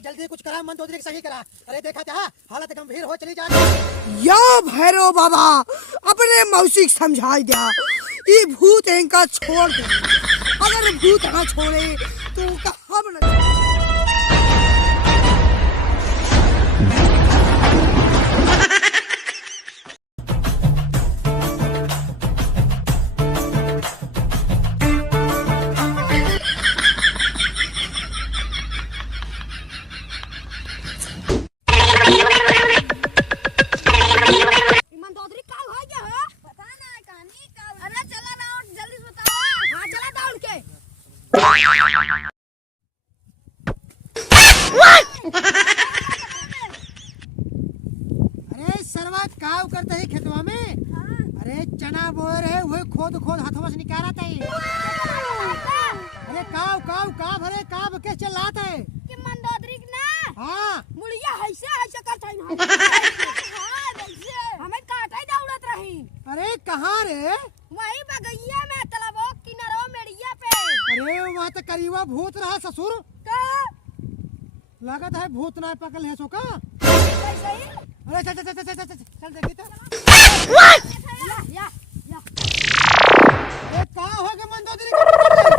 जल्दी कुछ करा, मंदोदरी सही करा। अरे देखा क्या हालत गंभीर हो चली जा रही। या भैरव बाबा अपने मौसी समझाई दिया, ये भूत इनका छोड़ दे। अगर भूत ना छोड़े तो उनका हम न अरे सरवा काव करते ही खेतवा में। अरे चना बोए रहे हुए खोद खोद हाथों से निकाला था। अरे काव काव काव अरे काव के चलाता है कि मंदोदरी ना। हाँ मुड़िया ऐसे ऐसे करता है हां वैसे हमें काटे दौड़त रही। अरे कहाँ रे? वही बगैया में तालाबो किनारो मेड़िया पे। अरे वहाँ तो करीबा भूत रहा ससुर। का लागत है भूत ना पकड़ है सो का। कैसे ही? अरे चल चल चल चल चल चल देखी तो। या ये कहाँ हो गया मंदोदरी को पकड़ ले।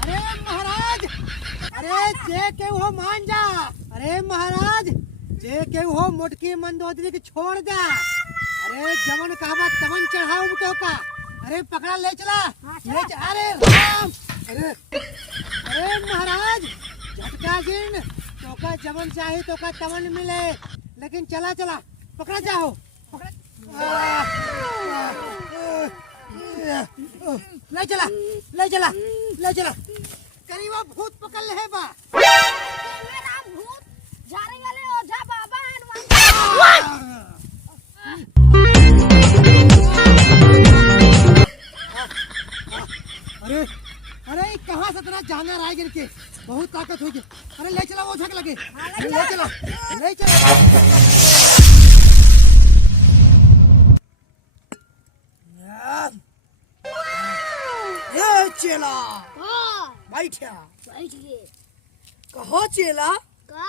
अरे महाराज, अरे जे के वो मान जा। अरे महाराज जे के वो मोटकी मंदोदरी की छोड़ दे। अरे जवन कहावा तवन चढ़ाओ तो का। अरे पकड़ा ले चला ले चला। अरे राम अरे महाराज झटका जिन तो का जवन चाहे तो का तवन मिले, लेकिन चला चला पकड़ा जाओ पकड़ा। ले चला ले चला ले चला। करीबा भूत पकड़ ले बा। मेरा भूत झाड़ी वाले ओझा बाबा हनुमान। अरे अरे कहाँ से इतना जाना रहा गिर के, बहुत ताकत होगी। अरे ले चला वो झक लगे। ले चला ले चला। ये चेला हां बैठा बैठिए। कहो चेला का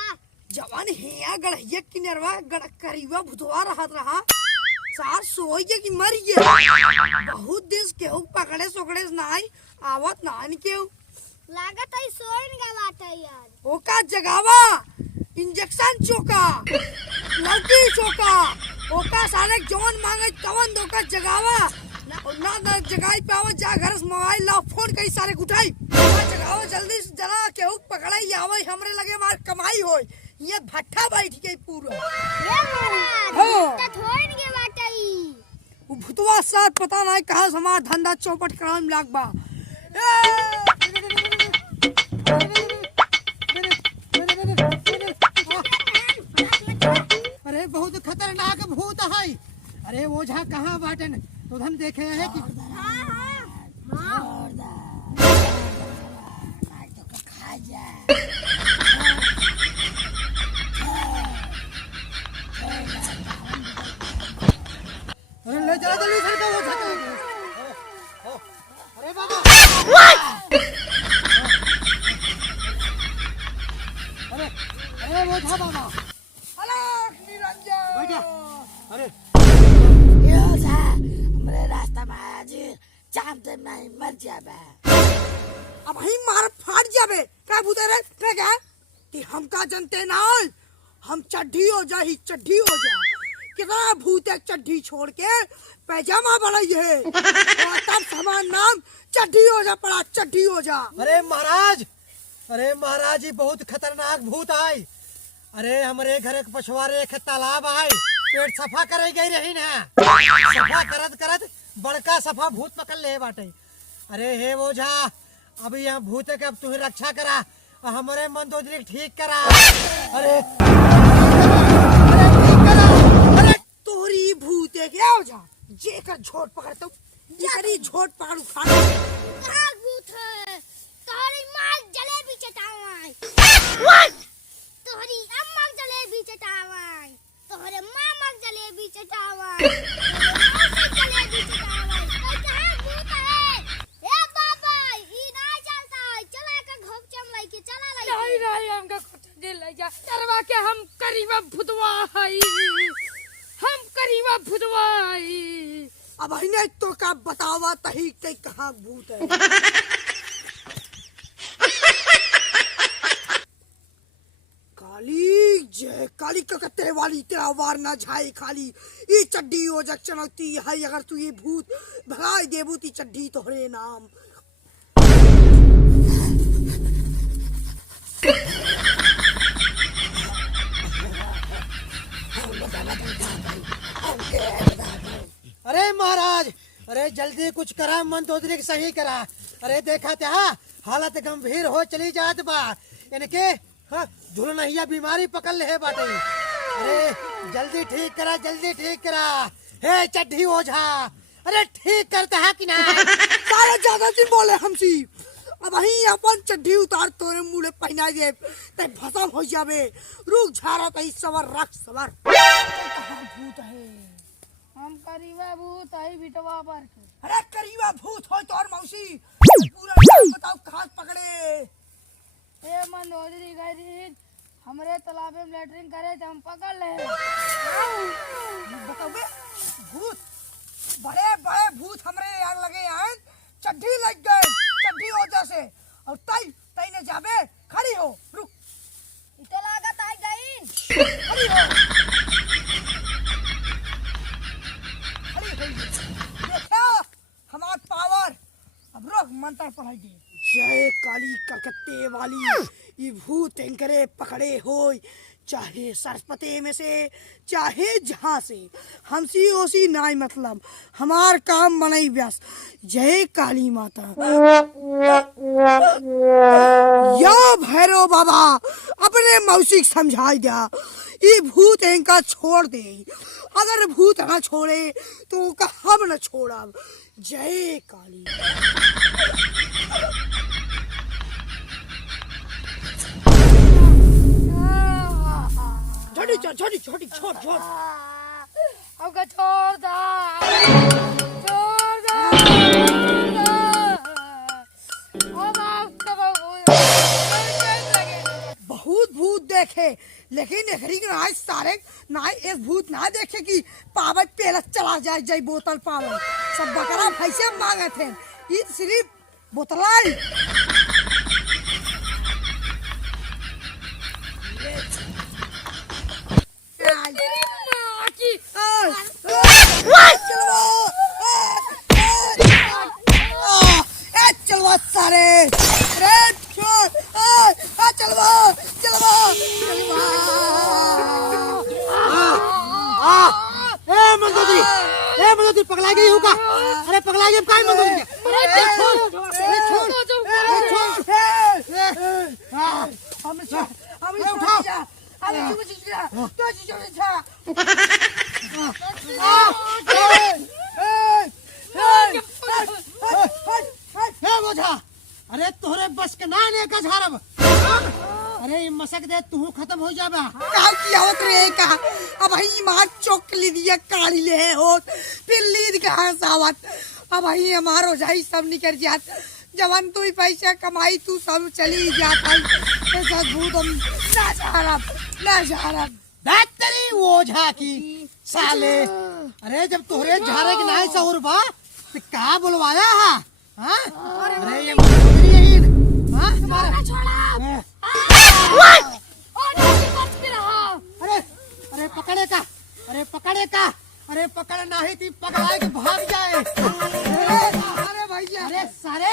जवान हिया गढ़िया किनरवा गड़ करीबा भुतवा रहा सार सोई के कि मर गया। बहुत देश केहू पकड़े सोकड़े नाई आवत नान केहू लागत है सोइन गवाता यार। ओका जगावा इंजेक्शन चोका लौकी चोका ओका सारे जवान मांगे तवन दोका जगावा ना ना जगाई पावा। जा घर से मोबाइल ला फोन करी सारे उठाई जगावा जल्दी से जरा केहू पकड़ाई आवे हमरे लगे मार कमाई होई। ये भट्ठा बैठ गई पूरा। हाँ तो थोइन गवाता ही वो भुतवा साथ पता नहीं कहाँ से हमारा धंधा चौपट कराने में लाग बा। अरे बहुत खतरनाक भूत है। अरे ओझा कहाँ बाटन तो हम देखे हैं कि अरे ले चला जल्दी सर का वो झक लगे। अरे बाबा अरे अरे वो झा बाबा अलग निरंजन बैठा। अरे हमरे रास्ता में आज चाम से नहीं मर जाबे। अब ही मार फाड़ जाबे का भूते रे ते क्या कि हमका जनते ना हम चड्ढी हो जा ही चड्ढी हो जा। कितना भूत है चड्ढी छोड़ के पैजामा बनाई है और तब समान नाम चड्ढी हो जा पड़ा चड्ढी हो जा। अरे महाराज जी बहुत खतरनाक भूत है। अरे हमारे घर के पछवारे एक तालाब है, पेट सफा करे गई रही ना, सफा करत करत बड़का सफा भूत पकड़ ले बाटे। अरे हे ओझा अभी यहाँ भूत के अब तुम्हें रक्षा करा और हमारे मंदोदरी ठीक करा। अरे अरे तोरी भूत है क्या हो जा जेकर झोट पकड़ता जेकरी झोट पकड़ उखाड़। कहाँ भूत है? तोहरी माँ जलेबी चटावाई। तोहरी अम्मा जलेबी चटावाई। तोहरे मामा जलेबी चटावाई। तोहरे मौसी जलेबी चटावाई। कहाँ भूत है? ए बाबा, ई अब इन्हें तो का बतावा तही के कहाँ भूत है। काली जय काली ककते वाली तेरा वार ना जाए खाली। ये चड्डी हो जग चनौती है अगर तू ये भूत भगाई देबूती चड्डी तोहरे नाम। अरे महाराज, अरे जल्दी कुछ करा, मंदोदरी के सही करा। अरे देखा क्या हालत गंभीर हो चली जात बा, इनके झुलनहिया बीमारी पकड़ ले बाटे। अरे जल्दी ठीक करा, जल्दी ठीक करा। हे चड्ढी ओझा, अरे ठीक करता है कि नहीं? सारे ज्यादा जी बोले हमसी। अब वही अपन चड्ढी उतार तोरे मुँह पहना दे ते भसम हो जावे। रुक झारा तई सवर रख सवर। कहाँ भूत है? हम करीबा भूत आई बिटवा पर के। अरे करीबा भूत हो तो और मौसी पूरा नाम बताओ कहाँ पकड़े। ए मंदोदरी गई हमरे तालाब में लेटरिन करे तो हम पकड़ ले। बताओ बे भूत बड़े बड़े भूत हमरे यार लगे हैं। चड्ढी लग गए चड्ढी वजह से। और तई तई ने जाबे खड़ी हो। रुक इते लागत आई गई। खड़ी हो देखा हमार पावर। अब रोक मंत्र पढ़ाई दे। जय काली कलकत्ते वाली ये भूत एंकरे पकड़े हो चाहे सरस्वती में से चाहे जहाँ से हमसी ओसी नाई मतलब हमार काम मनई व्यास। जय काली माता। या भैरव बाबा अपने मौसी समझाई दिया ये भूत इनका छोड़ दे। अगर भूत ना छोड़े तो का हम न छोड़ा। जय काली। छोटी छोटी छोटी छोड़ छोड़। हमका छोड़ दा, छोड़ दा। बहुत भूत देखे लेकिन एकरी के नाई सारे नाई इस भूत ना देखे कि पावत पेलत चला जाए जाए बोतल पावत सब बकरा पैसे मांगे थे। ये सिर्फ बोतलाई। चलवा सारे चलवा चलवा मंदोदरी पगला गई होगा। अरे पगला गई काय मंदोदरी? अरे छोड़ अरे तोहरे बस के ना लेका झारब। अरे मसक दे तू खत्म हो जाबा। का की आवत रे का अब ही मार चौक ली दिया काली ले हो फिर लीद कहां सावत। अब ही हमारो जाई सब निकल जात जवान तू ही पैसा कमाई तू सब चली जात है। ऐसा भूत हम ना झारब बेहतरी ओझा की साले। अरे जब तोहरे झारे के नाई सौर बा तो का बुलवाया है? अरे ये मंदोदरी है अरे पकड़े का, अरे पकड़े का, अरे पकड़ नहीं थी पकड़ा के भाग जाए। अरे भैया अरे सारे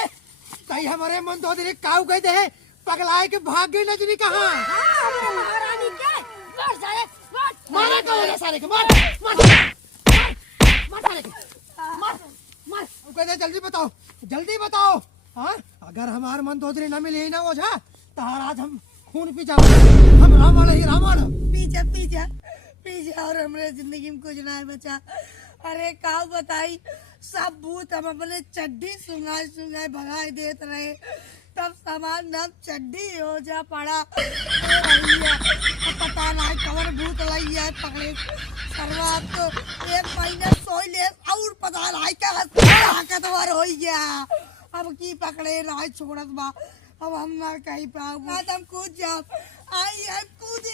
कहीं हमारे मंदोदरी काऊ गए थे पगलाए के भाग गई नजरी कहाँ? महारानी के मार सारे मारा का सारे के मार मार मार सारे के मार मार। कहते जल्दी बताओ जल्दी बताओ। हाँ अगर हमार मंदोदरी न मिली ना ओझा तो आज हम खून पी जाओ। हम रावण ही रावण। पीछे पीछे पीछे और हमारे जिंदगी में कुछ ना है बचा। अरे का बताई सब भूत हम अपने चड्डी सुंगाई सुंगाई भगाई देते रहे तब सामान नब चड्डी हो जा पड़ा। पता ना कवर भूत लगी है पकड़े सरवा तो एक महीने सोई ले और पता ना क्या ताकतवर हो गया। अब की पकड़े ना छोड़त बा। अब हम ना कहीं पाऊंगा। कूद जाओ आई है कूदी।